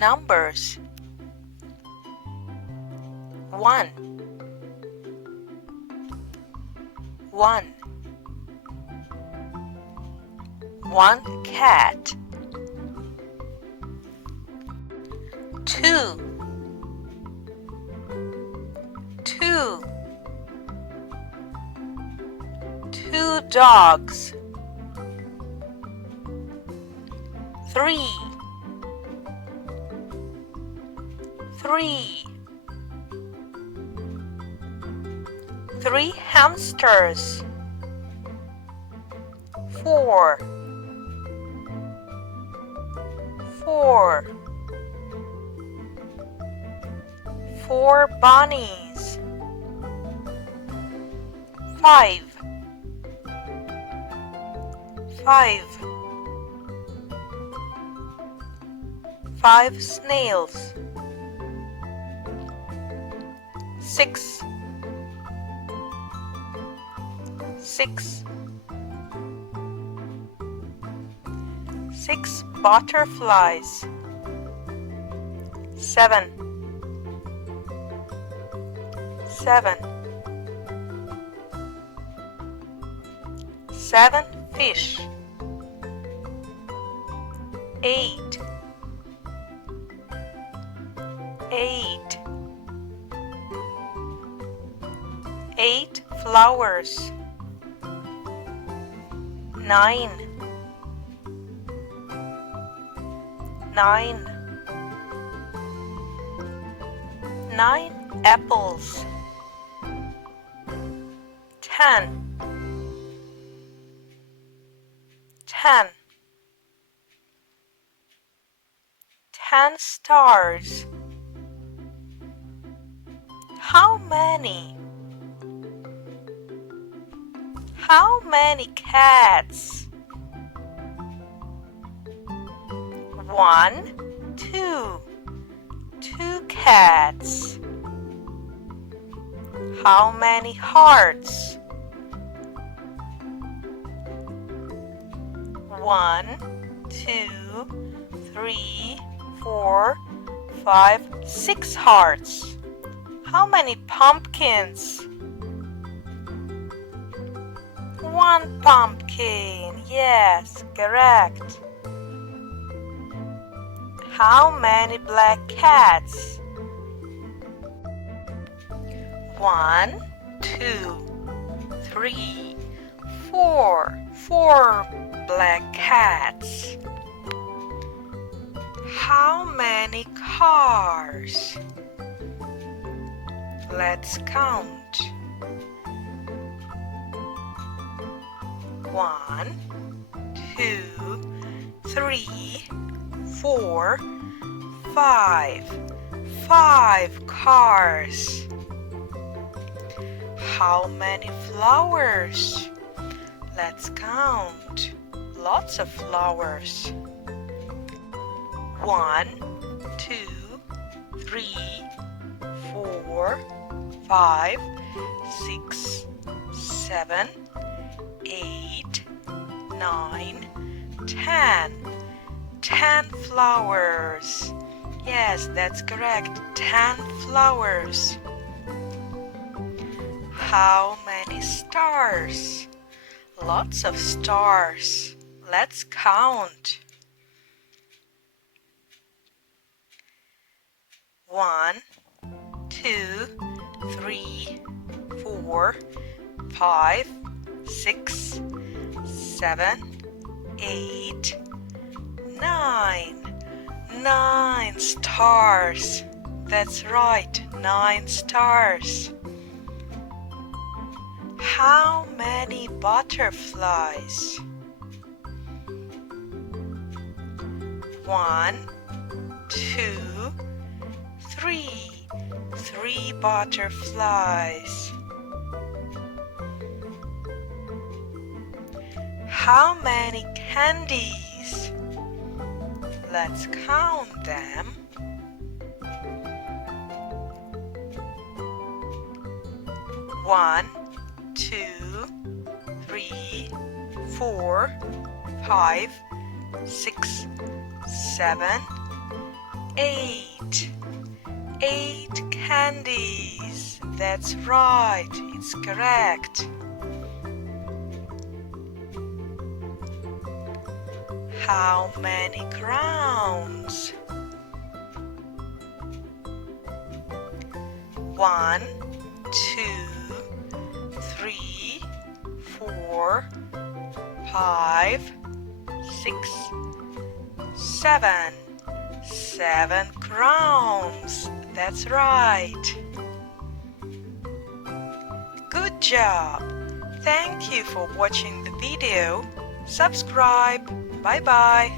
Numbers. 1 1 1 cat. 2 2 2 dogs. 3 3 3 hamsters. 4 4 4 bunnies. 5 5 5 snails. 6 6 6 butterflies. 7 7 7 fish. 8 8 8 flowers. 9 9 9 apples. 10 10 10 stars. How many? How many cats? 1 2 2 cats. How many hearts? 1 2 3 4 5 6 hearts. How many pumpkins? 1 pumpkin. Yes, correct. How many black cats? 1 2 3 4 4 black cats. How many cars? Let's count. 1 2 3 4 5 5 cars. How many flowers? Let's count. Lots of flowers. 1 2 3 4 5 6 7 8 9 10 10 flowers. Yes, that's correct. 10 flowers. How many stars? Lots of stars. Let's count. 1 2 3 4 5 6 7 8 9 9 stars. That's right, 9 stars. How many butterflies? 1 2 3 3 butterflies. How many candies? Let's count them. 1 2 3 4 5 6 7 8. 8 candies. That's right, it's correct. How many crowns? 1, 2, 3, 4, 5, 6, 7. 7 crowns. That's right. Good job. Thank you for watching the video. Subscribe. Bye-bye.